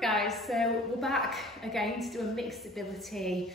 Guys, so we're back again to do a mixed ability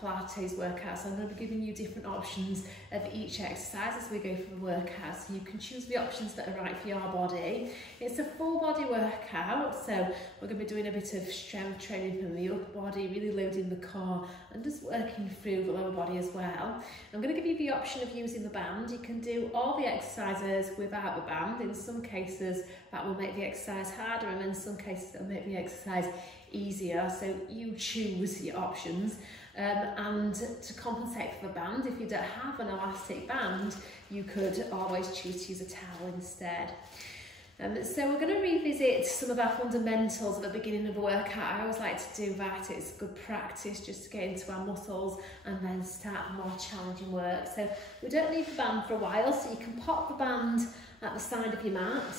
Pilates workout. So I'm going to be giving you different options of each exercise as we go through the workout, so you can choose the options that are right for your body. It's a full body workout, so we're going to be doing a bit of strength training from the upper body, really loading the core and just working through the lower body as well. I'm going to give you the option of using the band. You can do all the exercises without the band. In some cases that will make the exercise harder, and in some cases it will make the exercise easier, so you choose your options. And to compensate for the band, if you don't have an elastic band, you could always choose to use a towel instead. So we're going to revisit some of our fundamentals at the beginning of the workout. I always like to do that. It's good practice just to get into our muscles and then start more challenging work. So we don't need the band for a while, so you can pop the band at the side of your mat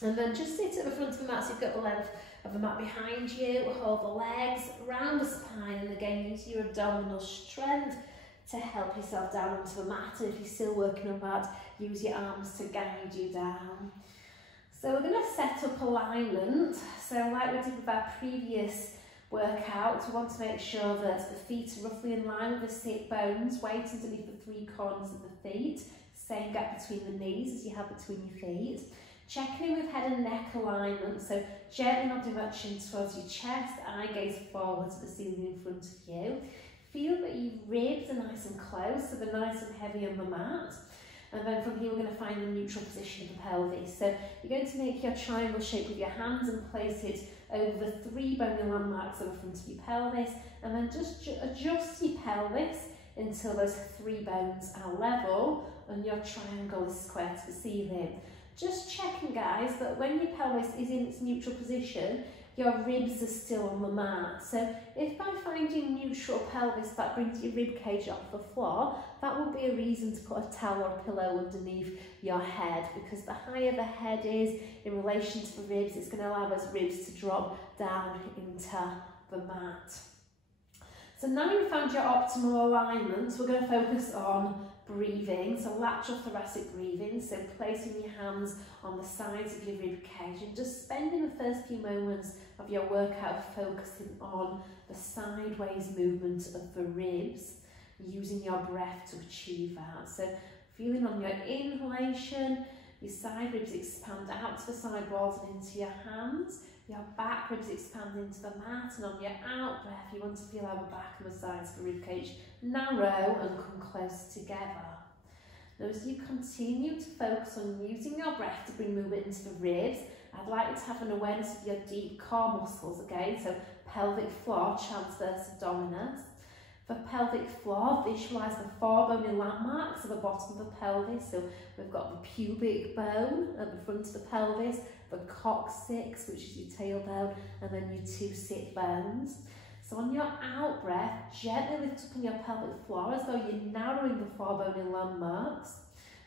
and then just sit at the front of the mat so you've got the length of the mat behind you. Hold the legs around the spine, and again use your abdominal strength to help yourself down onto the mat. And if you're still working on that, use your arms to guide you down. So we're going to set up alignment. So like we did with our previous workout, we want to make sure that the feet are roughly in line with the sit bones, weight underneath the three corners of the feet, same gap between the knees as you have between your feet. Checking in with head and neck alignment, so gently nodding that chin towards your chest, eye gaze forward to the ceiling in front of you. Feel that your ribs are nice and close, so they're nice and heavy on the mat. And then from here we're going to find the neutral position of the pelvis. So you're going to make your triangle shape with your hands and place it over the three bony landmarks at the front of your pelvis, and then just adjust your pelvis until those three bones are level and your triangle is square to the ceiling. Just checking, guys, that when your pelvis is in its neutral position, your ribs are still on the mat. So if by finding neutral pelvis that brings your rib cage off the floor, that will be a reason to put a towel or a pillow underneath your head, because the higher the head is in relation to the ribs, it's going to allow those ribs to drop down into the mat. So now you've found your optimal alignment, we're going to focus on breathing, so lateral thoracic breathing, so placing your hands on the sides of your rib cage and just spending the first few moments of your workout focusing on the sideways movement of the ribs, using your breath to achieve that. So feeling on your inhalation, your side ribs expand out to the side walls and into your hands, your back ribs expand into the mat, and on your out breath you want to feel how the back and the sides of the rib cage narrow and come close together. Now as you continue to focus on using your breath to bring movement into the ribs, I'd like you to have an awareness of your deep core muscles again, so pelvic floor, transverse abdominis. For pelvic floor, visualise the four bony landmarks at the bottom of the pelvis. So we've got the pubic bone at the front of the pelvis, the coccyx, which is your tailbone, and then your two sit bones. So on your out breath, gently lift up on your pelvic floor as though you're narrowing the four bony landmarks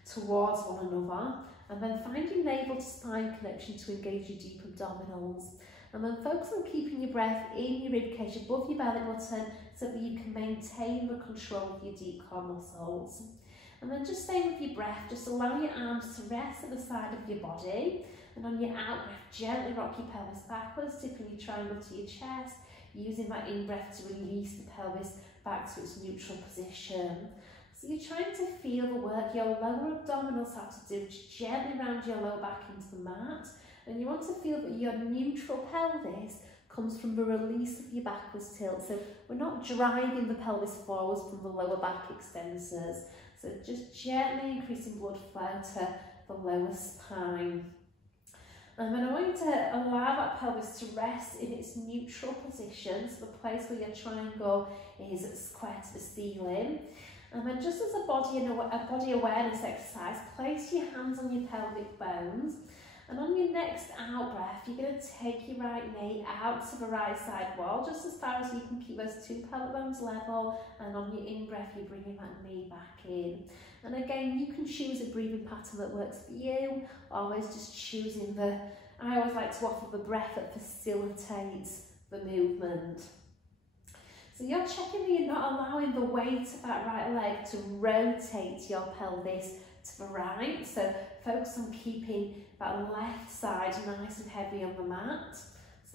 towards one another, and then find your navel to spine connection to engage your deep abdominals. And then focus on keeping your breath in your rib cage above your belly button so that you can maintain the control of your deep core muscles. And then just staying with your breath, just allow your arms to rest at the side of your body, and on your out breath, gently rock your pelvis backwards, tipping your triangle to your chest, using that in breath to release the pelvis back to its neutral position. So you're trying to feel the work your lower abdominals have to do, just gently round your lower back into the mat. And you want to feel that your neutral pelvis comes from the release of your backwards tilt. So we're not driving the pelvis forwards from the lower back extensors. So just gently increasing blood flow to the lower spine. And then I want you to allow that pelvis to rest in its neutral position, so the place where your triangle is square to the ceiling. And then just as a body awareness exercise, place your hands on your pelvic bones. And on your next out breath, you're going to take your right knee out to the right side wall, just as far as you can keep those two pelvic bones level. And on your in breath, you're bringing that knee back in. And again, you can choose a breathing pattern that works for you. Always just choosing I always like to offer the breath that facilitates the movement. So you're checking that you're not allowing the weight of that right leg to rotate your pelvis to the right. So focus on keeping that left side nice and heavy on the mat.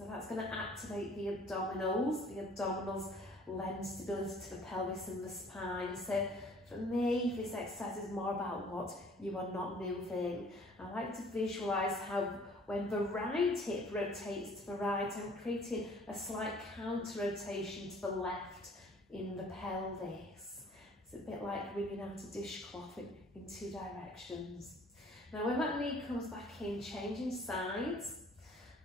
So So that's going to activate the abdominals. The abdominals lend stability to the pelvis and the spine. So for me, this exercise is more about what you are not moving. I like to visualise how when the right hip rotates to the right, I'm creating a slight counter rotation to the left in the pelvis. It's a bit like wringing out a dishcloth in two directions. Now when that knee comes back in, changing sides.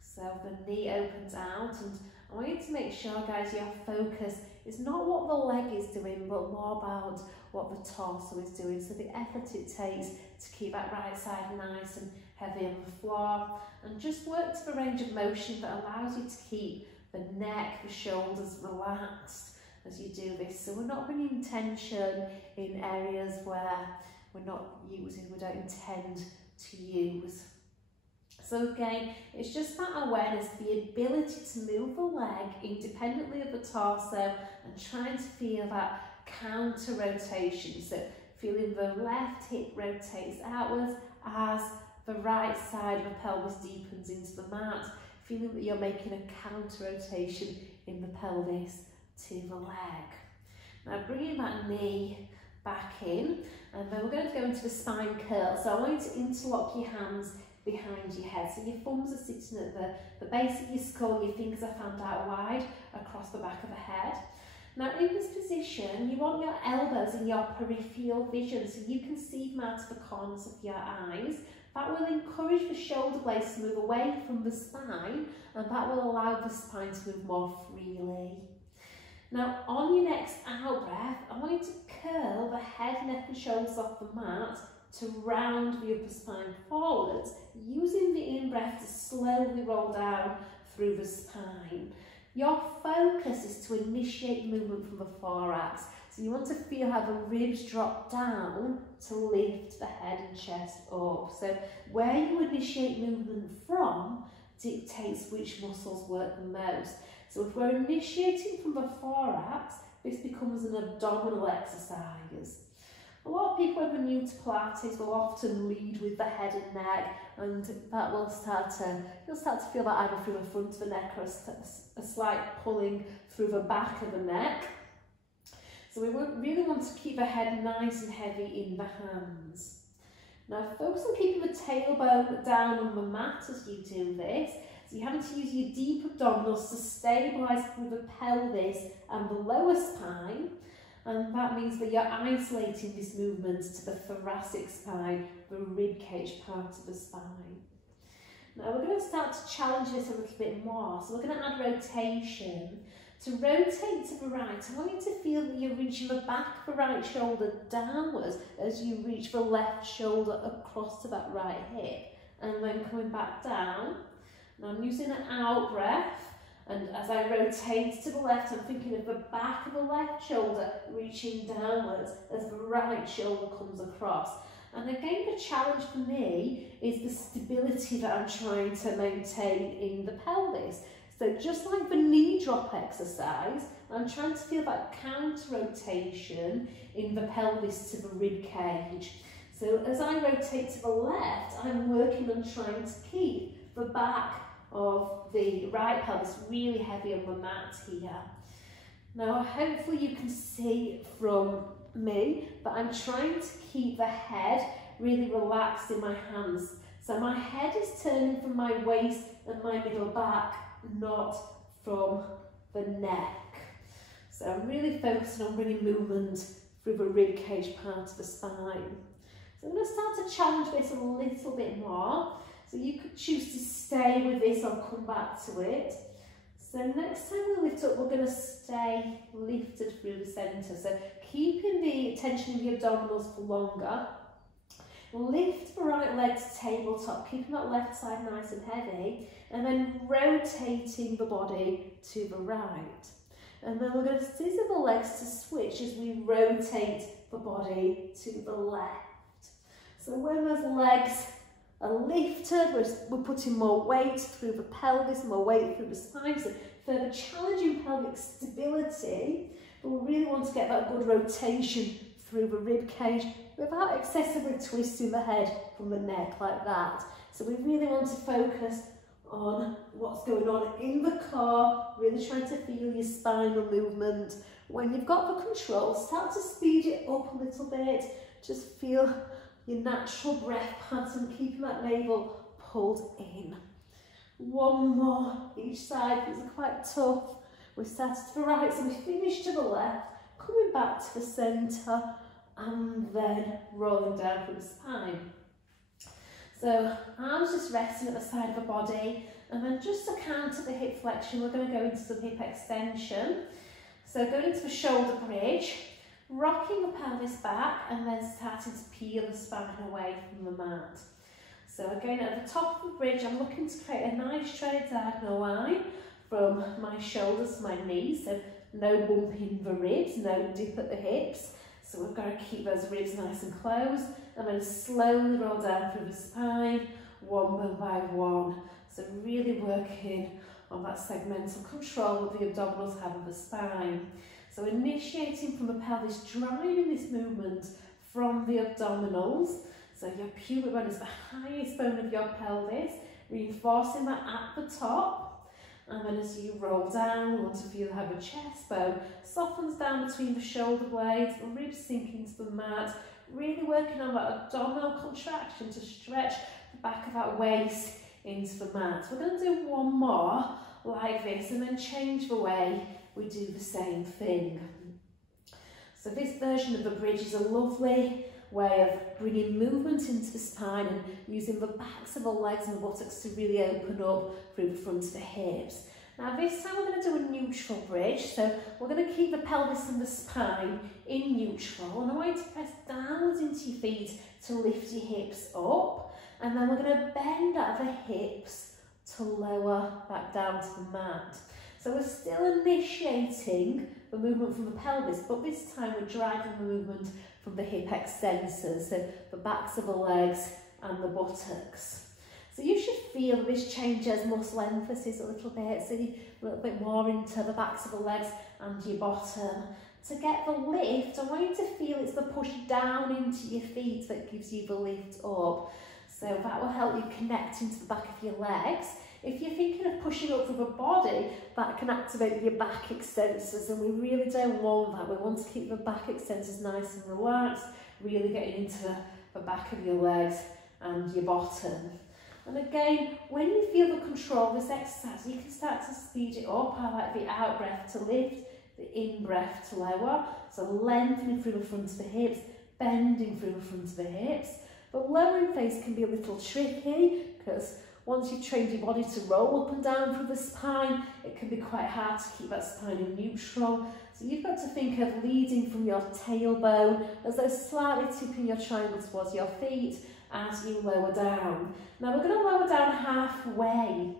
So the knee opens out, and I want you to make sure, guys, your focus is not what the leg is doing, but more about what the torso is doing. So the effort it takes to keep that right side nice and heavy on the floor, and just work to the range of motion that allows you to keep the neck, the shoulders relaxed as you do this. So we're not bringing tension in areas where we don't intend to use. So again, it's just that awareness, the ability to move the leg independently of the torso and trying to feel that counter rotation. So feeling the left hip rotates outwards as the right side of the pelvis deepens into the mat, feeling that you're making a counter rotation in the pelvis to the leg. Now bringing that knee back in, and then we're going to go into the spine curl. So I want you to interlock your hands behind your head. So your thumbs are sitting at the base of your skull, your fingers are fanned out wide across the back of the head. Now in this position, you want your elbows in your peripheral vision, so you can see them out of the corners of your eyes. That will encourage the shoulder blades to move away from the spine, and that will allow the spine to move more freely. Now on your next out breath, I want you to curl the head, neck and shoulders off the mat to round the upper spine forwards, using the in-breath to slowly roll down through the spine. Your focus is to initiate movement from the thorax. So you want to feel how the ribs drop down to lift the head and chest up. So where you initiate movement from dictates which muscles work the most. So if we're initiating from the thorax, this becomes an abdominal exercise. A lot of people, when they're new to Pilates, will often lead with the head and neck, and that will you'll start to feel that either through the front of the neck or a slight pulling through the back of the neck. So we really want to keep the head nice and heavy in the hands. Now focus on keeping the tailbone down on the mat as you do this. So you're having to use your deep abdominals to stabilise through the pelvis and the lower spine. And that means that you're isolating this movement to the thoracic spine, the rib cage part of the spine. Now we're going to start to challenge this a little bit more. So we're going to add rotation. To rotate to the right, I want you to feel that you're reaching the back of the right shoulder downwards as you reach the left shoulder across to that right hip. And then coming back down. Now I'm using an out breath. And as I rotate to the left, I'm thinking of the back of the left shoulder reaching downwards as the right shoulder comes across. And again, the challenge for me is the stability that I'm trying to maintain in the pelvis. So just like the knee drop exercise, I'm trying to feel that counter rotation in the pelvis to the rib cage. So as I rotate to the left, I'm working on trying to keep the back of the right pelvis really heavy on the mat here. Now hopefully you can see from me, but I'm trying to keep the head really relaxed in my hands. So my head is turning from my waist and my middle back, not from the neck. So I'm really focusing on bringing movement through the rib cage part of the spine. So I'm going to start to challenge this a little bit more. So you could choose to stay with this or come back to it. So next time we lift up, we're going to stay lifted through the centre. So keeping the tension in the abdominals for longer. Lift the right leg to tabletop, keeping that left side nice and heavy, and then rotating the body to the right. And then we're going to scissor the legs to switch as we rotate the body to the left. So when those legs are lifted, we're putting more weight through the pelvis, more weight through the spine, so further challenging pelvic stability, but we really want to get that good rotation through the rib cage without excessively twisting the head from the neck like that. So we really want to focus on what's going on in the core, really trying to feel your spinal movement. When you've got the control, start to speed it up a little bit. Just feel your natural breath pattern, keeping that navel pulled in. One more each side. These are quite tough. We started to the right, so we finish to the left, coming back to the centre, and then rolling down through the spine. So arms just resting at the side of the body, and then just to counter the hip flexion, we're going to go into some hip extension. So going into the shoulder bridge, rocking the pelvis back, and then starting to peel the spine away from the mat. So again, at the top of the bridge, I'm looking to create a nice straight diagonal line from my shoulders to my knees, so no bumping the ribs, no dip at the hips. So we've got to keep those ribs nice and closed, and then slowly roll down through the spine, one by one. So really working on that segmental control that the abdominals have of the spine. So initiating from the pelvis, driving this movement from the abdominals. So your pubic bone is the highest bone of your pelvis, reinforcing that at the top. And then as you roll down, we want to feel how the chest bone softens down between the shoulder blades, the ribs sink into the mat, really working on that abdominal contraction to stretch the back of that waist into the mat. We're going to do one more like this and then change the way we do the same thing. So this version of the bridge is a lovely way of bringing movement into the spine and using the backs of the legs and the buttocks to really open up through the front of the hips. Now this time we're going to do a neutral bridge, so we're going to keep the pelvis and the spine in neutral, and I want you to press downwards into your feet to lift your hips up, and then we're going to bend at the hips to lower back down to the mat. So we're still initiating the movement from the pelvis, but this time we're driving the movement from the hip extensors, so the backs of the legs and the buttocks. So you should feel this changes muscle emphasis a little bit, so you're a little bit more into the backs of the legs and your bottom. To get the lift, I want you to feel it's the push down into your feet that gives you the lift up. So that will help you connect into the back of your legs. If you're thinking of pushing up through the body, that can activate your back extensors, and we really don't want that. We want to keep the back extensors nice and relaxed, really getting into the back of your legs and your bottom. And again, when you feel the control of this exercise, you can start to speed it up. I like the out breath to lift, the in breath to lower. So lengthening through the front of the hips, bending through the front of the hips. But lowering phase can be a little tricky because once you've trained your body to roll up and down through the spine, it can be quite hard to keep that spine in neutral. So you've got to think of leading from your tailbone as though slightly tipping your triangle towards your feet as you lower down. Now we're going to lower down halfway.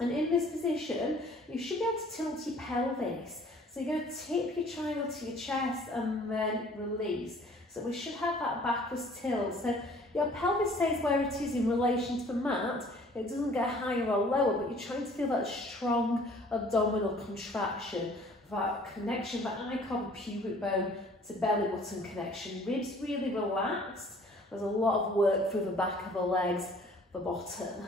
And in this position, you should be able to tilt your pelvis. So you're going to tip your triangle to your chest and then release. So we should have that backwards tilt. So your pelvis stays where it is in relation to the mat. It doesn't get higher or lower, but you're trying to feel that strong abdominal contraction, that connection that I call the pubic bone to belly button connection. Ribs really relaxed. There's a lot of work through the back of the legs, the bottom.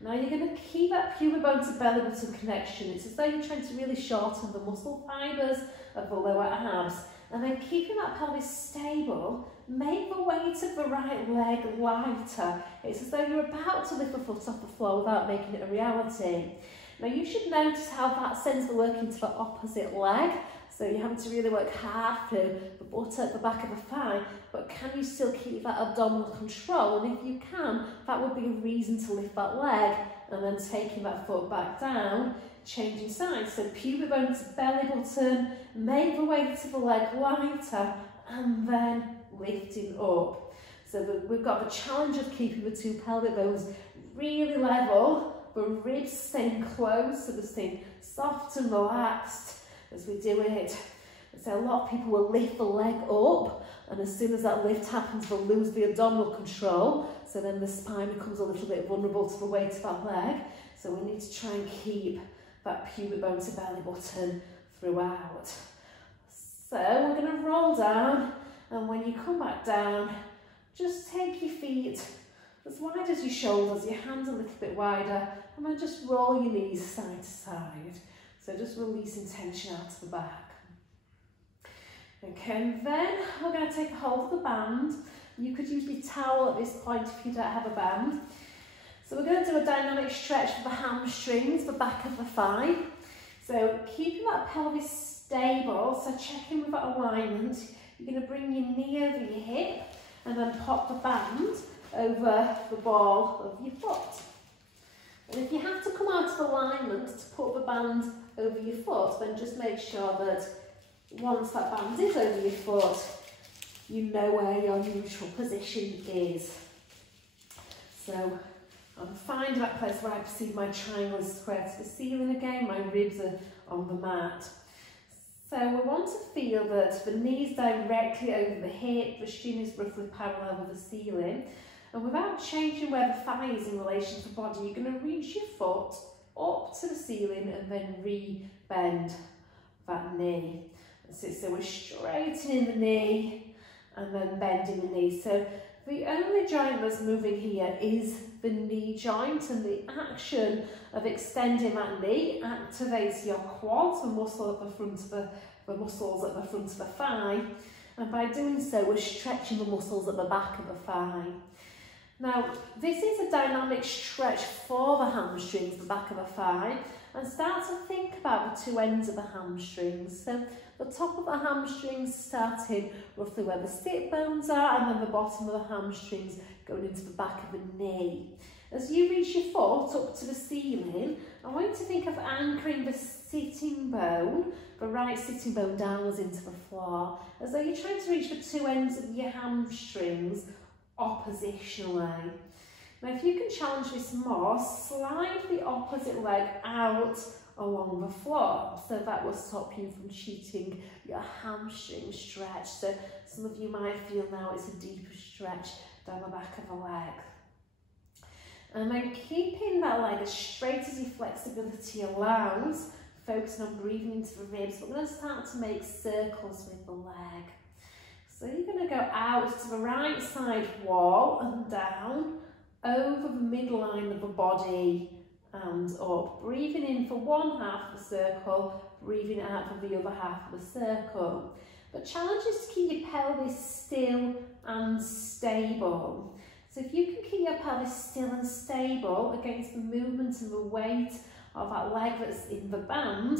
Now you're going to keep that pubic bone to belly button connection. It's as though you're trying to really shorten the muscle fibres of the lower abs. And then keeping that pelvis stable, make the weight of the right leg lighter. It's as though you're about to lift the foot off the floor without making it a reality. Now you should notice how that sends the work into the opposite leg. So you're having to really work hard through the buttock, the back of the thigh, but can you still keep that abdominal control? And if you can, that would be a reason to lift that leg, and then taking that foot back down, changing sides. So pubic bone to belly button, make the weight of the leg lighter, and then lifting up. So we've got the challenge of keeping the two pelvic bones really level, but ribs staying close, so they're staying soft and relaxed as we do it. So a lot of people will lift the leg up, and as soon as that lift happens, they'll lose the abdominal control. So then the spine becomes a little bit vulnerable to the weight of that leg. So we need to try and keep that pubic bone to belly button throughout. So we're going to roll down, and when you come back down, just take your feet as wide as your shoulders, your hands a little bit wider, and then just roll your knees side to side. So just releasing tension out of the back. Okay, and then we're going to take a hold of the band. You could use your towel at this point if you don't have a band. So we're going to do a dynamic stretch for the hamstrings, the back of the thigh. So keeping that pelvis stable, so checking with that alignment, you're going to bring your knee over your hip and then pop the band over the ball of your foot. And if you have to come out of alignment to put the band over your foot, then just make sure that once that band is over your foot, you know where your neutral position is. So I'm finding that place where I perceive my triangle is square to the ceiling again, my ribs are on the mat. So we want to feel that the knee's directly over the hip, the shin is roughly parallel with the ceiling, and without changing where the thigh is in relation to the body, you're going to reach your foot up to the ceiling and then re-bend that knee. So we're straightening the knee and then bending the knee. So the only joint that's moving here is the knee joint, and the action of extending that knee activates your quads, the muscle at the front of the muscles at the front of the thigh, and by doing so we're stretching the muscles at the back of the thigh. Now this is a dynamic stretch for the hamstrings, the back of the thigh, and start to think about the two ends of the hamstrings. So the top of the hamstrings starting roughly where the sit bones are, and then the bottom of the hamstrings going into the back of the knee. As you reach your foot up to the ceiling, I want you to think of anchoring the sitting bone, the right sitting bone downwards into the floor, as though you're trying to reach the two ends of your hamstrings oppositionally. Now if you can challenge this more, slide the opposite leg out along the floor, so that will stop you from cheating your hamstring stretch. So some of you might feel now it's a deeper stretch down the back of the leg. And then keeping that leg as straight as your flexibility allows, focusing on breathing into the ribs, we're going to start to make circles with the leg. So you're going to go out to the right side wall and down, over the midline of the body and up, breathing in for one half of the circle, breathing out for the other half of the circle. But challenge is to keep your pelvis still and stable. So if you can keep your pelvis still and stable against the movement and the weight of that leg that's in the band,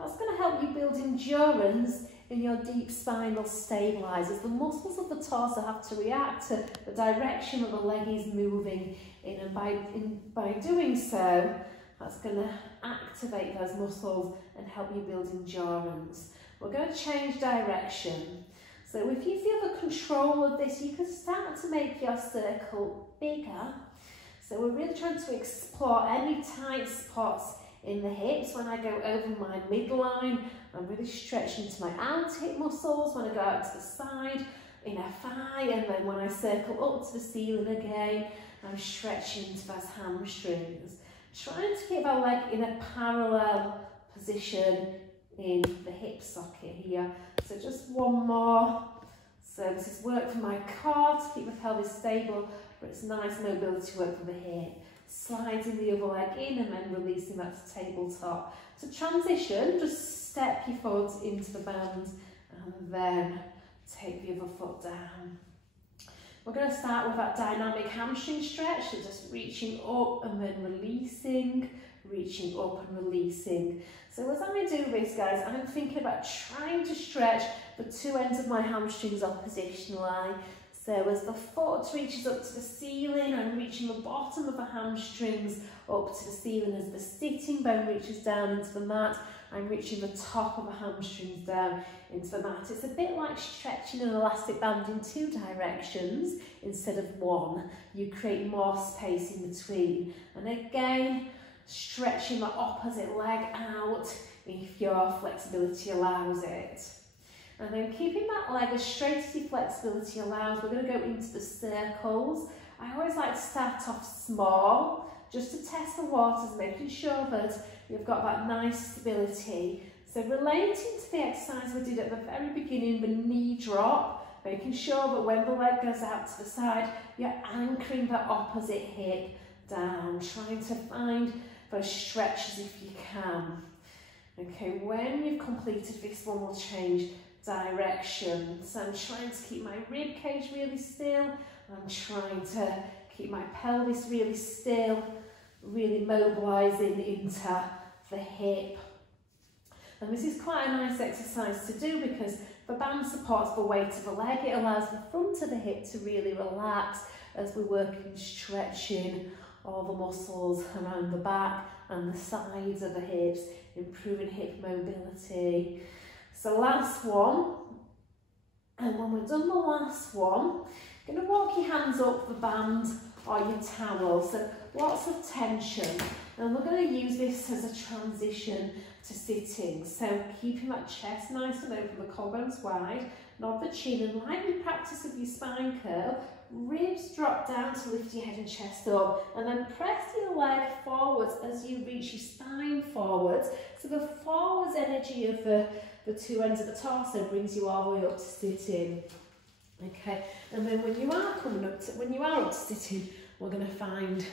that's going to help you build endurance in your deep spinal stabilizers. The muscles of the torso have to react to the direction that the leg is moving in, and by doing so, that's going to activate those muscles and help you build endurance. We're going to change direction. So if you feel the control of this, you can start to make your circle bigger. So we're really trying to explore any tight spots in the hips. When I go over my midline, I'm really stretching into my out hip muscles. When I go out to the side, inner thigh, and then when I circle up to the ceiling again, I'm stretching into those hamstrings. Trying to keep our leg in a parallel position in the hip socket here. So just one more. So this is work for my core to keep the pelvis stable, but it's nice mobility work for the hip. Sliding the other leg in and then releasing that to tabletop. To transition, just step your foot into the band and then take the other foot down. We're going to start with that dynamic hamstring stretch, so just reaching up and then releasing, reaching up and releasing. So as I do this, guys, I'm thinking about trying to stretch the two ends of my hamstrings oppositionally. So as the foot reaches up to the ceiling, I'm reaching the bottom of the hamstrings up to the ceiling. As the sitting bone reaches down into the mat, I'm reaching the top of the hamstrings down into the mat. It's a bit like stretching an elastic band in two directions instead of one. You create more space in between. And again, stretching the opposite leg out if your flexibility allows it. And then keeping that leg as straight as your flexibility allows, we're going to go into the circles. I always like to start off small, just to test the waters, making sure that you've got that nice stability. So relating to the exercise we did at the very beginning, the knee drop, making sure that when the leg goes out to the side, you're anchoring the opposite hip down, trying to find those stretches if you can. Okay, when you've completed this one, we'll change direction. So I'm trying to keep my rib cage really still. I'm trying to keep my pelvis really still, really mobilising into the hip. And this is quite a nice exercise to do because the band supports the weight of the leg. It allows the front of the hip to really relax as we're working, stretching all the muscles around the back and the sides of the hips, improving hip mobility. So last one, and when we've done the last one, you're going to walk your hands up the band or your towel, so lots of tension, and we're going to use this as a transition to sitting. So keeping that chest nice and open, the collarbones wide, nod the chin, and like you practice with your spine curl, ribs drop down to lift your head and chest up, and then press your leg forwards as you reach your spine forwards. So the forwards energy of the two ends of the torso brings you all the way up to sitting. Okay, and then when you are up to sitting, we're going to find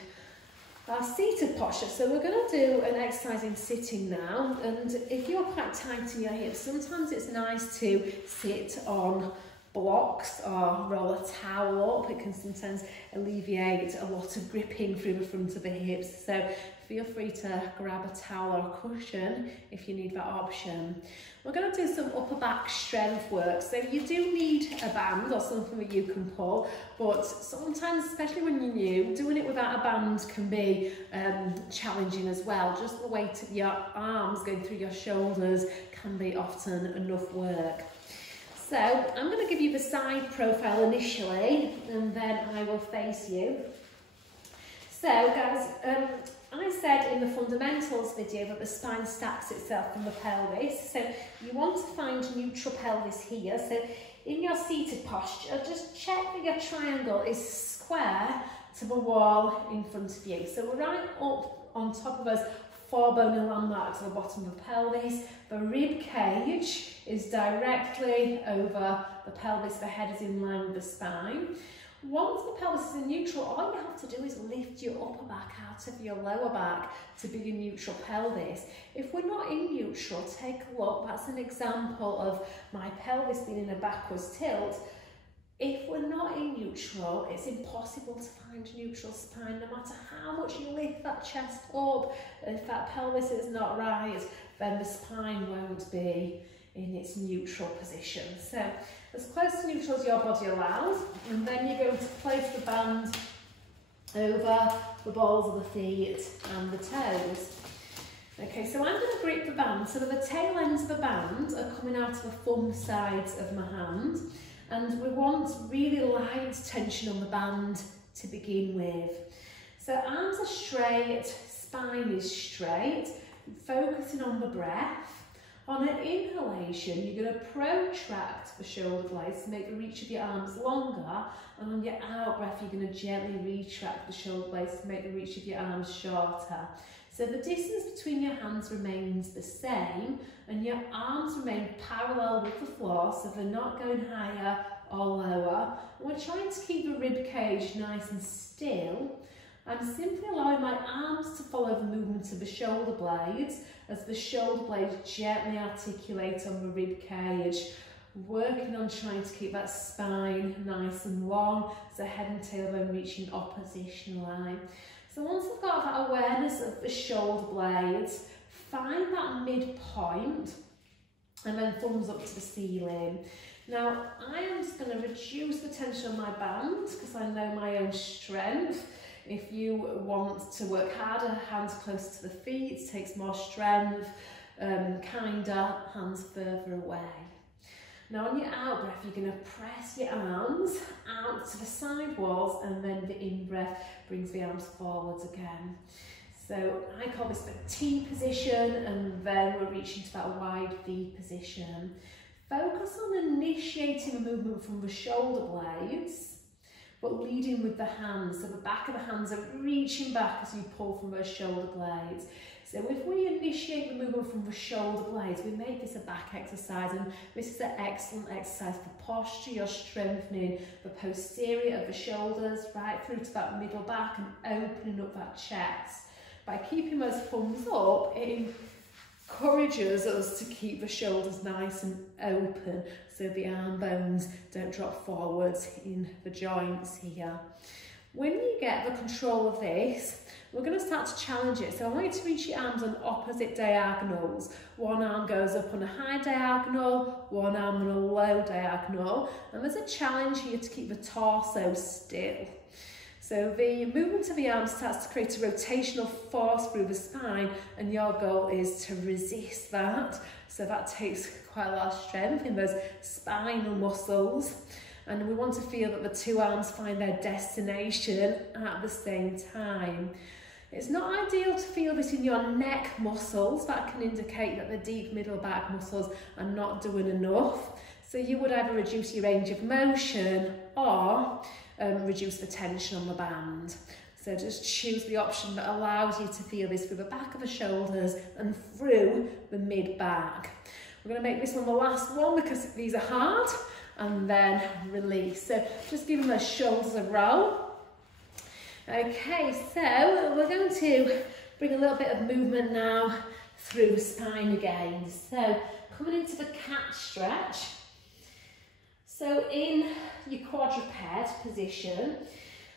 our seated posture. So we're going to do an exercise in sitting now, and if you're quite tight in your hips, sometimes it's nice to sit on blocks or roll a towel up. It can sometimes alleviate a lot of gripping through the front of the hips, so feel free to grab a towel or a cushion if you need that option. We're going to do some upper back strength work, so you do need a band or something that you can pull, but sometimes, especially when you're new, doing it without a band can be challenging as well. Just the weight of your arms going through your shoulders can be often enough work. So I'm going to give you the side profile initially, and then I will face you. So guys, I said in the fundamentals video that the spine stacks itself from the pelvis. So you want to find neutral pelvis here. So in your seated posture, just check that your triangle is square to the wall in front of you. So we're right up on top of us, four bony landmarks at the bottom of the pelvis. The rib cage is directly over the pelvis, the head is in line with the spine. Once the pelvis is in neutral, all you have to do is lift your upper back out of your lower back to be a neutral pelvis. If we're not in neutral, take a look. That's an example of my pelvis being in a backwards tilt. If we're not in neutral, it's impossible to find neutral spine. No matter how much you lift that chest up, if that pelvis is not right, then the spine won't be in its neutral position. So as close to neutral as your body allows, and then you're going to place the band over the balls of the feet and the toes. Okay, so I'm going to grip the band so that the tail ends of the band are coming out of the thumb sides of my hand, and we want really light tension on the band to begin with. So arms are straight, spine is straight, focusing on the breath. On an inhalation, you're going to protract the shoulder blades to make the reach of your arms longer, and on your out breath, you're going to gently retract the shoulder blades to make the reach of your arms shorter. So the distance between your hands remains the same, and your arms remain parallel with the floor, so they're not going higher or lower. And we're trying to keep the rib cage nice and still. I'm simply allowing my arms to follow the movement of the shoulder blades as the shoulder blades gently articulate on the rib cage, working on trying to keep that spine nice and long, so head and tailbone reaching opposition line. So once I've got that awareness of the shoulder blades, find that midpoint and then thumbs up to the ceiling. Now I am just going to reduce the tension on my band because I know my own strength. If you want to work harder, hands close to the feet, takes more strength, kinder, hands further away. Now on your out breath, you're going to press your arms out to the side walls, and then the in breath brings the arms forwards again. So I call this the T position, and then we're reaching to that wide V position. Focus on initiating a movement from the shoulder blades, but leading with the hands. So the back of the hands are reaching back as you pull from those shoulder blades. So if we initiate the movement from the shoulder blades, we make this a back exercise, and this is an excellent exercise for posture. You're strengthening the posterior of the shoulders right through to that middle back and opening up that chest. By keeping those thumbs up, it encourages us to keep the shoulders nice and open so the arm bones don't drop forwards in the joints here. When you get the control of this, we're going to start to challenge it. So I want you to reach your arms on opposite diagonals. One arm goes up on a high diagonal, one arm on a low diagonal. And there's a challenge here to keep the torso still. So the movement of the arm starts to create a rotational force through the spine, and your goal is to resist that. So that takes quite a lot of strength in those spinal muscles. And we want to feel that the two arms find their destination at the same time. It's not ideal to feel this in your neck muscles. That can indicate that the deep middle back muscles are not doing enough. So you would either reduce your range of motion or reduce the tension on the band. So just choose the option that allows you to feel this through the back of the shoulders and through the mid-back. We're going to make this one the last one because these are hard, and then release. So just giving those shoulders a roll. Okay, so we're going to bring a little bit of movement now through the spine again. So coming into the cat stretch. So in your quadruped position,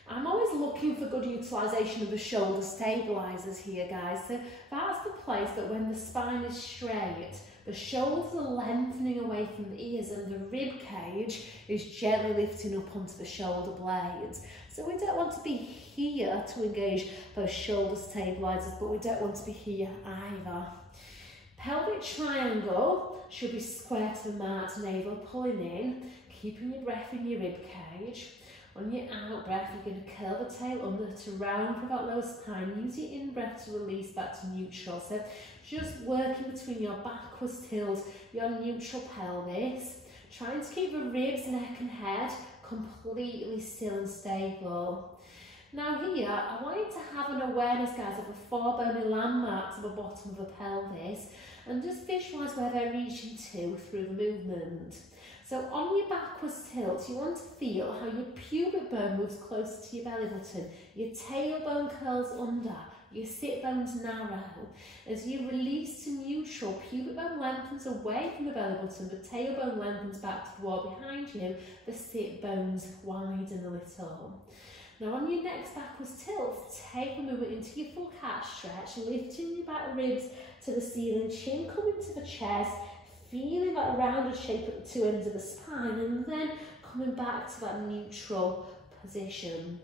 I'm always looking for good utilisation of the shoulder stabilisers here, guys. So that's the place that when the spine is straight, the shoulders are lengthening away from the ears and the rib cage is gently lifting up onto the shoulder blades. So we don't want to be here to engage those shoulder stabilisers, but we don't want to be here either. Pelvic triangle should be square to the mat, navel pulling in, keeping your breath in your rib cage. On your out breath, you're going to curl the tail under to round through that lower spine. Use your in breath to release back to neutral. So just working between your backwards tilt, your neutral pelvis, trying to keep the ribs, neck and head completely still and stable. Now here, I want you to have an awareness, guys, of the four bony landmarks at the bottom of the pelvis, and just visualise where they're reaching to through the movement. So on your backwards tilt, you want to feel how your pubic bone moves closer to your belly button, your tailbone curls under, your sit bones narrow. As you release to neutral, pubic bone lengthens away from the belly button, the tailbone lengthens back to the wall behind you, the sit bones widen a little. Now on your next backwards tilt, take the movement into your full cat stretch, lifting your back ribs to the ceiling, chin coming to the chest, feeling that rounded shape at the two ends of the spine, and then coming back to that neutral position.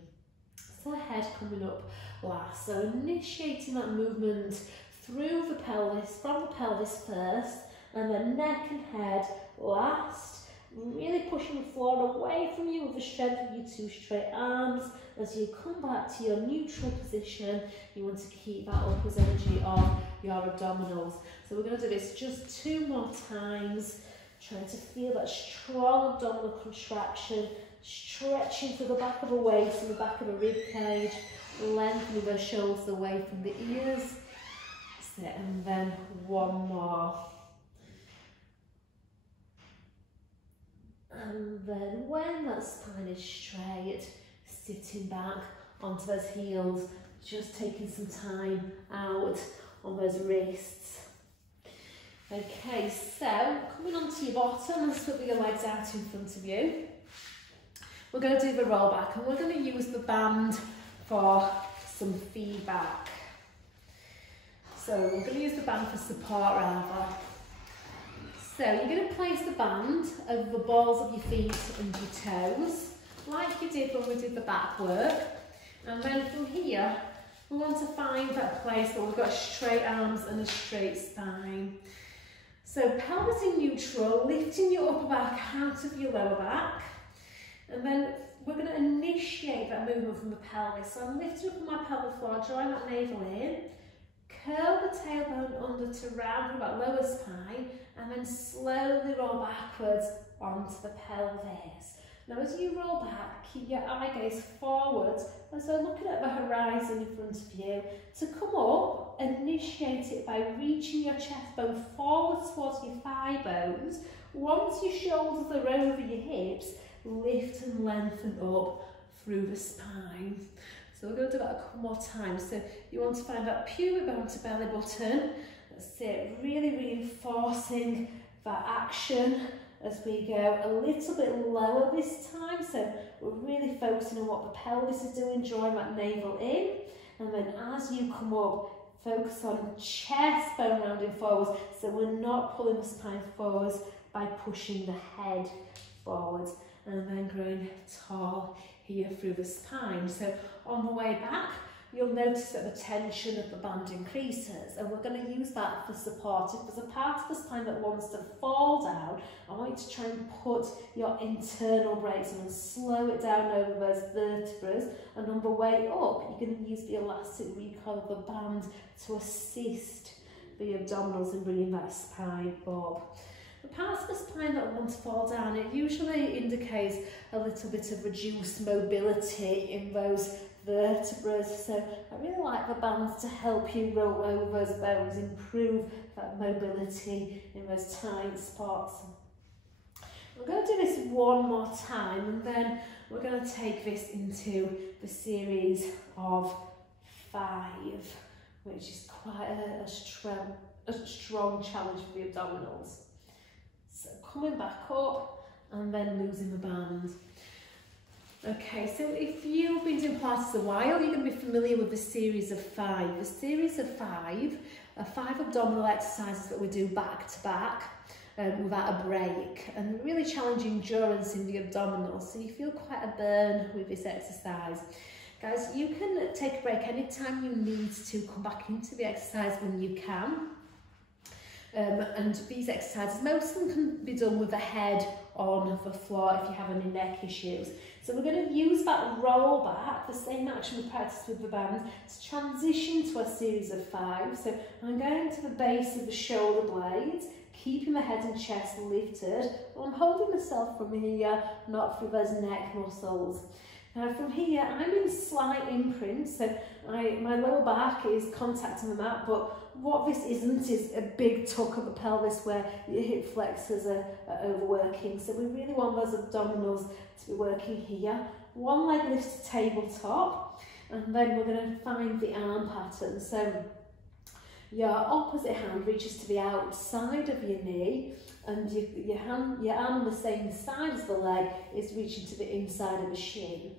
So the head coming up last. So initiating that movement through the pelvis, from the pelvis first, and then neck and head last. Really pushing the floor away from you with the strength of your two straight arms. As you come back to your neutral position, you want to keep that upwards energy of your abdominals. So we're going to do this just 2 more times, trying to feel that strong abdominal contraction, stretching through the back of the waist and the back of the rib cage, lengthening those shoulders away from the ears. And then one more. And then when that spine is straight, sitting back onto those heels, just taking some time out on those wrists. Okay, so coming onto your bottom and swivel your legs out in front of you. We're going to do the roll back, and we're going to use the band for some feedback. So we're going to use the band for support rather. So you're going to place the band over the balls of your feet and your toes, like you did when we did the back work. And then from here, we want to find that place where we've got straight arms and a straight spine. So pelvis in neutral, lifting your upper back out of your lower back. And then we're going to initiate that movement from the pelvis. So I'm lifting up on my pelvic floor, drawing that navel in, curl the tailbone under to round through that lower spine, and then slowly roll backwards onto the pelvis. Now as you roll back, keep your eye gaze forwards, as though looking at the horizon in front of you. To come up, initiate it by reaching your chest bone forward towards your thigh bones. Once your shoulders are over your hips, lift and lengthen up through the spine. So we're going to do that a couple more times. So you want to find that pubic bone to belly button. That's it, really reinforcing that action as we go a little bit lower this time. So we're really focusing on what the pelvis is doing, drawing that navel in. And then as you come up, focus on chest bone rounding forwards. So we're not pulling the spine forwards by pushing the head forwards. And then growing tall here through the spine. So on the way back, you'll notice that the tension of the band increases, and we're going to use that for support. If there's a part of the spine that wants to fall down, I want you to try and put your internal brakes on and slow it down over those vertebrae. And on the way up, you're going to use the elastic recoil of the band to assist the abdominals in bringing that spine up. The parts of the spine that want to fall down, it usually indicates a little bit of reduced mobility in those vertebrae. So I really like the bands to help you roll over those bones, improve that mobility in those tight spots. We're going to do this one more time, and then we're going to take this into the series of 5, which is quite a strong challenge for the abdominals. So coming back up and then losing the band. Okay, so if you've been doing Pilates a while, you're going to be familiar with the series of 5. The series of 5 are 5 abdominal exercises that we do back to back without a break, and really challenge endurance in the abdominals, so you feel quite a burn with this exercise. Guys, you can take a break anytime you need to come back into the exercise when you can. And these exercises, most of them can be done with the head on the floor if you have any neck issues. So we're going to use that roll back, the same action we practiced with the band, to transition to a series of 5. So I'm going to the base of the shoulder blades, keeping the head and chest lifted. I'm holding myself from here, not through those neck muscles. Now from here, I'm in slight imprint, so my lower back is contacting the mat, but what this isn't is a big tuck of the pelvis where your hip flexors are overworking. So we really want those abdominals to be working here. One leg lifts to tabletop, and then we're going to find the arm pattern. So your opposite hand reaches to the outside of your knee, and your arm on the same side as the leg is reaching to the inside of the shin.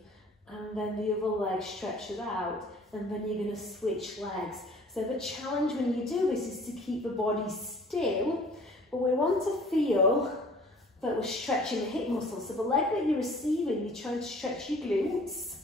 And then the other leg stretches out, and then you're going to switch legs. So the challenge when you do this is to keep the body still, but we want to feel that we're stretching the hip muscles. So the leg that you're receiving, you're trying to stretch your glutes,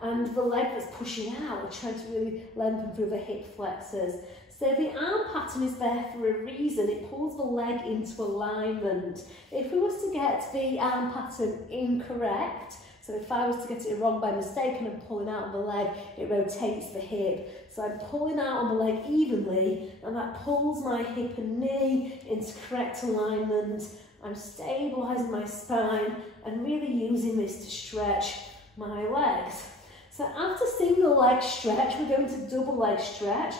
and the leg that's pushing out, we're trying to really lengthen through the hip flexors. So the arm pattern is there for a reason. It pulls the leg into alignment. If we was to get the arm pattern incorrect, so if I was to get it wrong by mistake and I'm pulling out on the leg, it rotates the hip. So I'm pulling out on the leg evenly, and that pulls my hip and knee into correct alignment. I'm stabilising my spine and really using this to stretch my legs. So after single leg stretch, we're going to double leg stretch.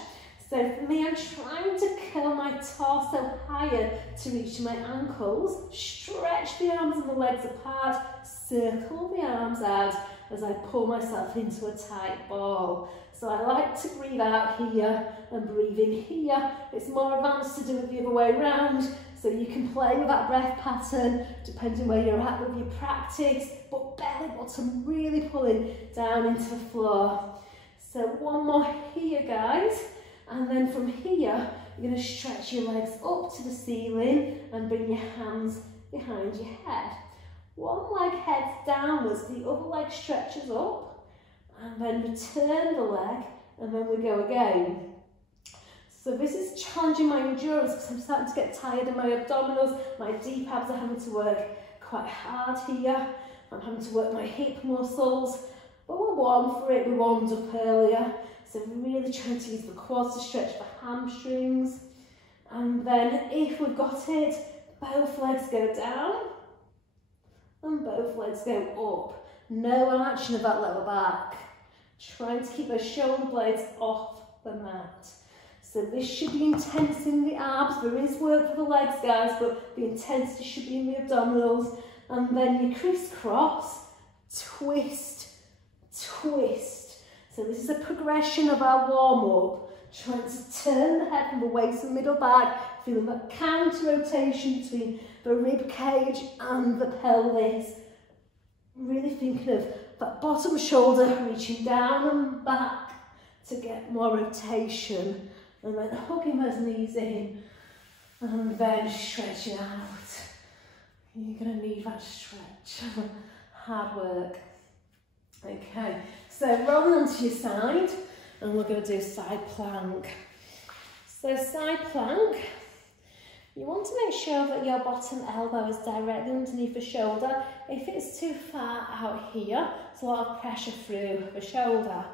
So for me, I'm trying to curl my torso higher to reach my ankles, stretch the arms and the legs apart, circle the arms out as I pull myself into a tight ball. So I like to breathe out here and breathe in here. It's more advanced to do it the other way around, so you can play with that breath pattern depending where you're at with your practice, but belly button really pulling down into the floor. So one more here, guys. And then from here, you're going to stretch your legs up to the ceiling and bring your hands behind your head. One leg heads downwards, the other leg stretches up, and then return the leg, and then we go again. So this is challenging my endurance because I'm starting to get tired in my abdominals. My deep abs are having to work quite hard here. I'm having to work my hip muscles, but we're warm for it. We warmed up earlier. So really trying to use the quads to stretch the hamstrings. And then if we've got it, both legs go down and both legs go up. No arching of that lower back. Trying to keep those shoulder blades off the mat. So this should be intense in the abs. There is work for the legs, guys, but the intensity should be in the abdominals. And then you crisscross, twist, twist. So this is a progression of our warm-up. Trying to turn the head from the waist to the middle back, feeling that counter rotation between the rib cage and the pelvis. Really thinking of that bottom shoulder reaching down and back to get more rotation. And then hugging those knees in and then stretching out. You're going to need that stretch. Hard work. Okay, so rolling onto your side and we're going to do side plank. So side plank, you want to make sure that your bottom elbow is directly underneath the shoulder. If it's too far out here, it's a lot of pressure through the shoulder.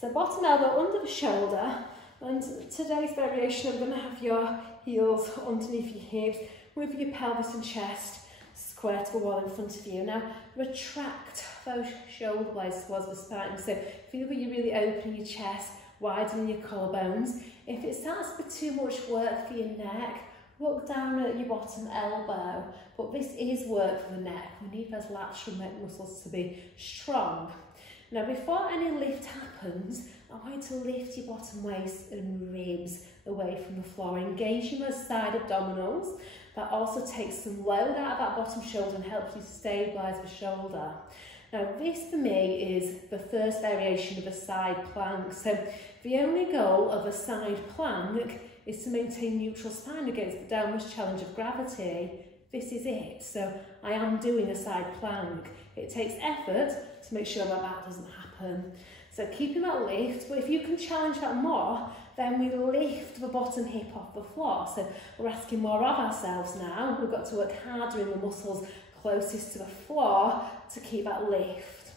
So bottom elbow under the shoulder, and today's variation, I'm going to have your heels underneath your hips with your pelvis and chest square to the wall in front of you. Now retract those shoulder blades towards the spine. So feel that you're really opening your chest, widening your collarbones. If it starts to be too much work for your neck, look down at your bottom elbow. But this is work for the neck. We need those lateral neck muscles to be strong. Now before any lift happens, I want you to lift your bottom waist and ribs away from the floor, engaging those side abdominals. That also takes some load out of that bottom shoulder and helps you stabilise the shoulder. Now this for me is the first variation of a side plank. So the only goal of a side plank is to maintain neutral spine against the downwards challenge of gravity. This is it. So I am doing a side plank. It takes effort to make sure that that doesn't happen. So keeping that lift, but if you can challenge that more, then we lift the bottom hip off the floor. So we're asking more of ourselves now. We've got to work harder in the muscles closest to the floor to keep that lift.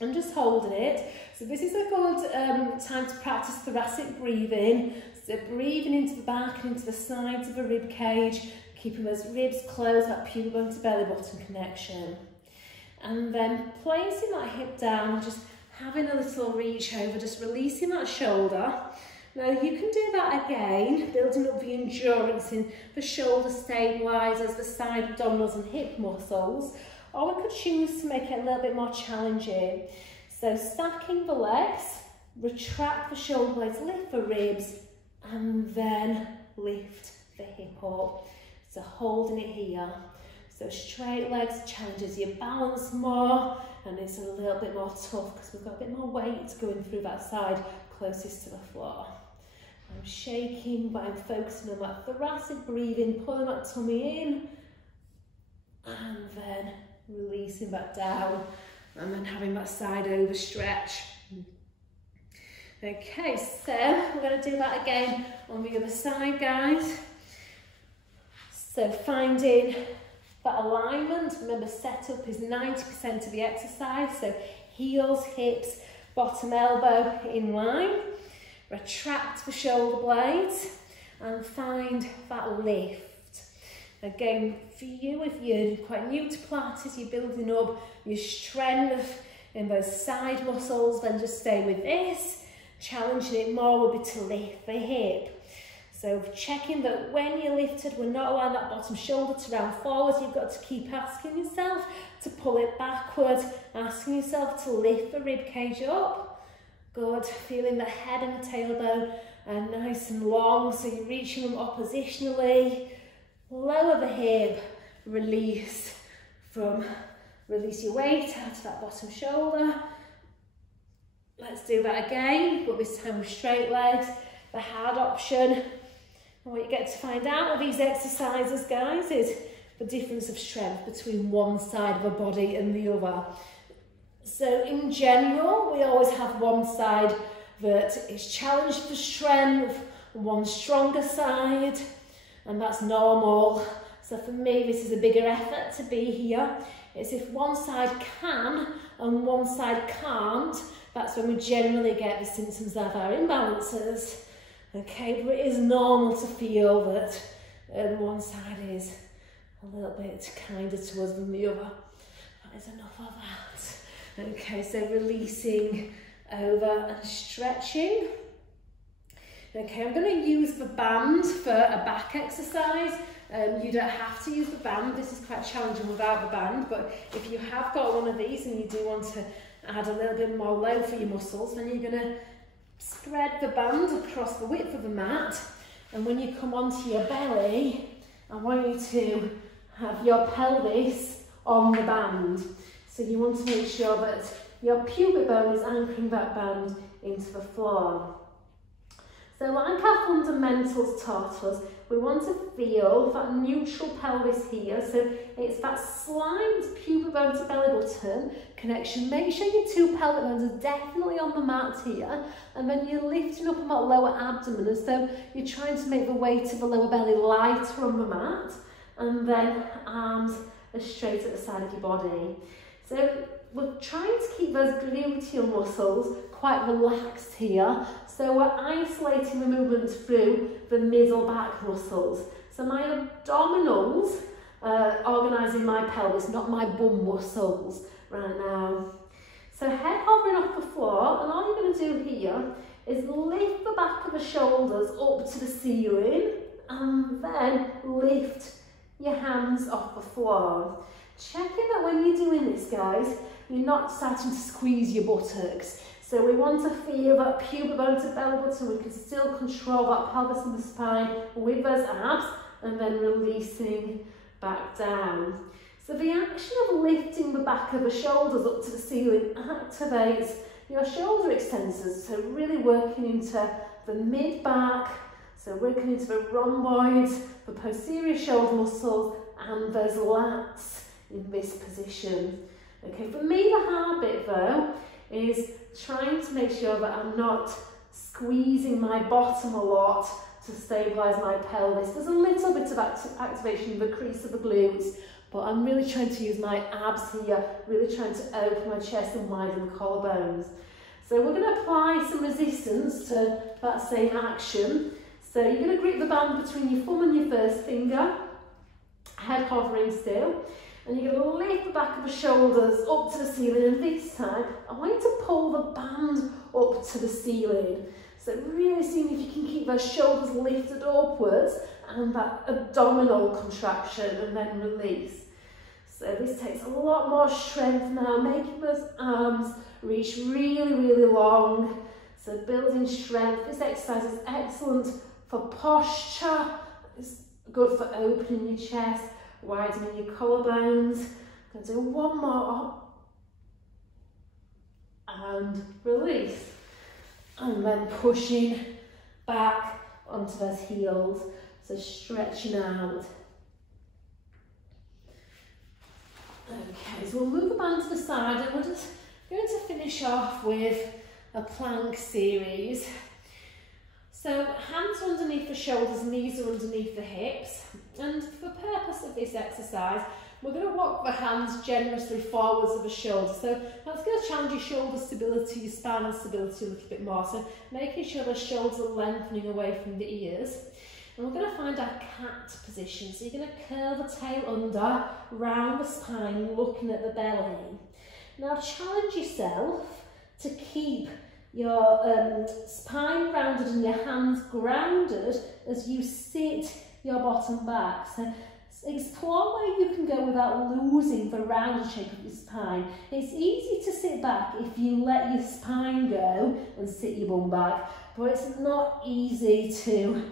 I'm just holding it. So this is a good time to practice thoracic breathing. So breathing into the back and into the sides of the rib cage, keeping those ribs closed, that pubic bone to belly button connection. And then placing that hip down, just having a little reach over, just releasing that shoulder. Now you can do that again, building up the endurance in the shoulder stabilisers, the side abdominals and hip muscles, or we could choose to make it a little bit more challenging. So stacking the legs, retract the shoulder blades, lift the ribs, and then lift the hip up. So holding it here. So straight legs challenges your balance more, and it's a little bit more tough because we've got a bit more weight going through that side closest to the floor. I'm shaking, but I'm focusing on that thoracic breathing, pulling that tummy in, and then releasing back down, and then having that side over stretch. Okay, so we're going to do that again on the other side, guys. So finding that alignment, remember setup is 90% of the exercise, so heels, hips, bottom elbow in line, retract the shoulder blades and find that lift. Again, for you, if you're quite new to Pilates, you're building up your strength in those side muscles, then just stay with this. Challenging it more would be to lift the hip. So checking that when you're lifted, we're not allowing that bottom shoulder to round forwards. You've got to keep asking yourself to pull it backwards, asking yourself to lift the rib cage up. Good, feeling the head and the tailbone are nice and long, so you're reaching them oppositionally. Lower the hip, release your weight out of that bottom shoulder. Let's do that again, but this time with straight legs. The hard option. And what you get to find out with these exercises, guys, is the difference of strength between one side of a body and the other. So in general, we always have one side that is challenged for strength, one stronger side, and that's normal. So for me, this is a bigger effort to be here. It's if one side can and one side can't, that's when we generally get the symptoms of our imbalances. Okay, but it is normal to feel that one side is a little bit kinder to us than the other. That is enough of that. Okay, so releasing over and stretching. Okay, I'm going to use the band for a back exercise. You don't have to use the band. This is quite challenging without the band, but if you have got one of these and you do want to add a little bit more load for your muscles, then you're going to spread the band across the width of the mat, and when you come onto your belly, I want you to have your pelvis on the band. So you want to make sure that your pubic bone is anchoring that band into the floor. So like our fundamentals taught us, we want to feel that neutral pelvis here. So it's that slight pubic bone to belly button connection. Make sure your two pelvic bones are definitely on the mat here. And then you're lifting up on that lower abdomen as though you're trying to make the weight of the lower belly lighter on the mat. And then arms are straight at the side of your body. So we're trying to keep those gluteal muscles quite relaxed here. So we're isolating the movement through the middle back muscles. So my abdominals are organising my pelvis, not my bum muscles right now. So head hovering off the floor, and all you're going to do here is lift the back of the shoulders up to the ceiling and then lift your hands off the floor. Checking that when you're doing this, guys, you're not starting to squeeze your buttocks. So we want to feel that pubic bone to belly button. We can still control that pelvis and the spine with those abs, and then releasing back down. So the action of lifting the back of the shoulders up to the ceiling activates your shoulder extensors. So really working into the mid-back, so working into the rhomboids, the posterior shoulder muscles, and those lats in this position. Okay, for me the hard bit though is trying to make sure that I'm not squeezing my bottom a lot to stabilise my pelvis. There's a little bit of activation in the crease of the glutes, but I'm really trying to use my abs here, really trying to open my chest and widen the collarbones. So we're going to apply some resistance to that same action. So you're going to grip the band between your thumb and your first finger, head hovering still. And you're going to lift the back of the shoulders up to the ceiling, and this time I want you to pull the band up to the ceiling. So really seeing if you can keep those shoulders lifted upwards and that abdominal contraction, and then release. So this takes a lot more strength now, making those arms reach really, really long. So building strength. This exercise is excellent for posture. It's good for opening your chest, widening your collarbones. I'm going to do one more. And release. And then pushing back onto those heels. So stretching out. Okay, so we'll move the band to the side, and we're just going to finish off with a plank series. So hands are underneath the shoulders, knees are underneath the hips, and for the purpose of this exercise, we're going to walk the hands generously forwards of the shoulders. So that's going to challenge your shoulder stability, your spinal stability a little bit more. So making sure the shoulders are lengthening away from the ears. And we're going to find our cat position. So you're going to curl the tail under, round the spine, looking at the belly. Now challenge yourself to keep your spine rounded and your hands grounded as you sit your bottom back. So explore where you can go without losing the rounded shape of your spine. It's easy to sit back if you let your spine go and sit your bum back, but it's not easy to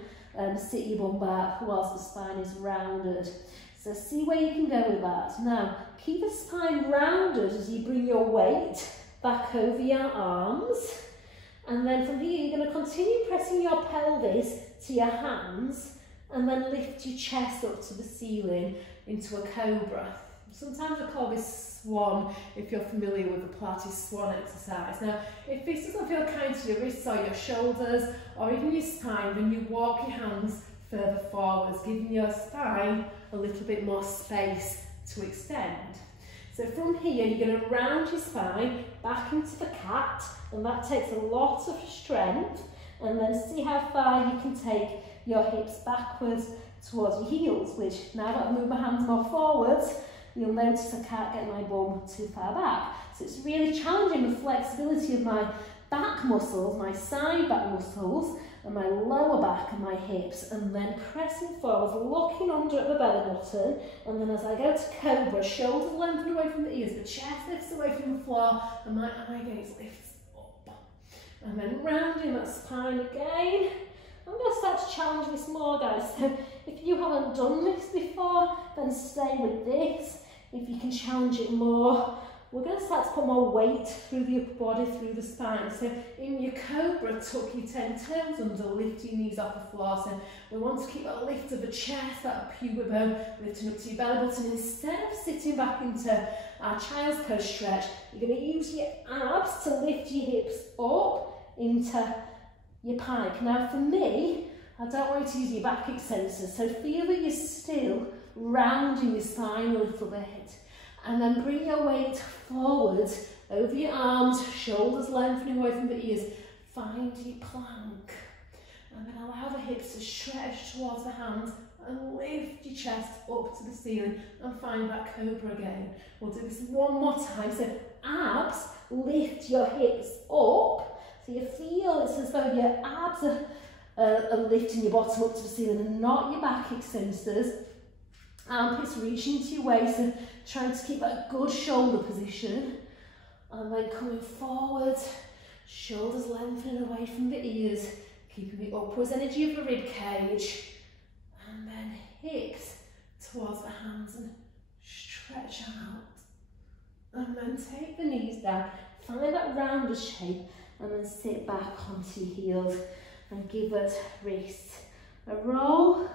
sit your bum back whilst the spine is rounded. So see where you can go with that. Now, keep the spine rounded as you bring your weight back over your arms. And then from here, you're going to continue pressing your pelvis to your hands, and then lift your chest up to the ceiling into a cobra. Sometimes we call this swan, if you're familiar with the Pilates swan exercise. Now, if this doesn't feel kind to your wrists or your shoulders, or even your spine, then you walk your hands further forwards, giving your spine a little bit more space to extend. So from here, you're going to round your spine back into the cat, and that takes a lot of strength. And then see how far you can take your hips backwards towards your heels, which now that I move my hands more forwards, You'll notice I can't get my bum too far back. So it's really challenging the flexibility of my back muscles, my side back muscles, and my lower back and my hips, and then pressing forward, looking under at the belly button, and then as I go to cobra, shoulders lengthen away from the ears, the chest lifts away from the floor, and my eye gaze lifts up. And then rounding that spine again. I'm going to start to challenge this more, guys, so if you haven't done this before, then stay with this. If you can challenge it more, we're going to start to put more weight through the upper body, through the spine. So in your cobra, tuck your 10 toes under, lift your knees off the floor. So we want to keep that lift of the chest, that pubic bone, lifting up to your belly button. Instead of sitting back into our child's pose stretch, you're going to use your abs to lift your hips up into your pike. Now for me, I don't want you to use your back extensors, so feel that you're still rounding your spine a little bit. And then bring your weight forward over your arms, shoulders lengthening away from the ears. Find your plank. And then allow the hips to stretch towards the hands and lift your chest up to the ceiling and find that cobra again. We'll do this one more time. So abs, lift your hips up. So you feel it's as though your abs are lifting your bottom up to the ceiling and not your back extensors. Armpits reaching into your waist and trying to keep that good shoulder position. And then coming forward, shoulders lengthening away from the ears, keeping the upwards energy of the rib cage. And then hips towards the hands and stretch out. And then take the knees down, find that rounded shape, and then sit back onto your heels and give those wrists a roll.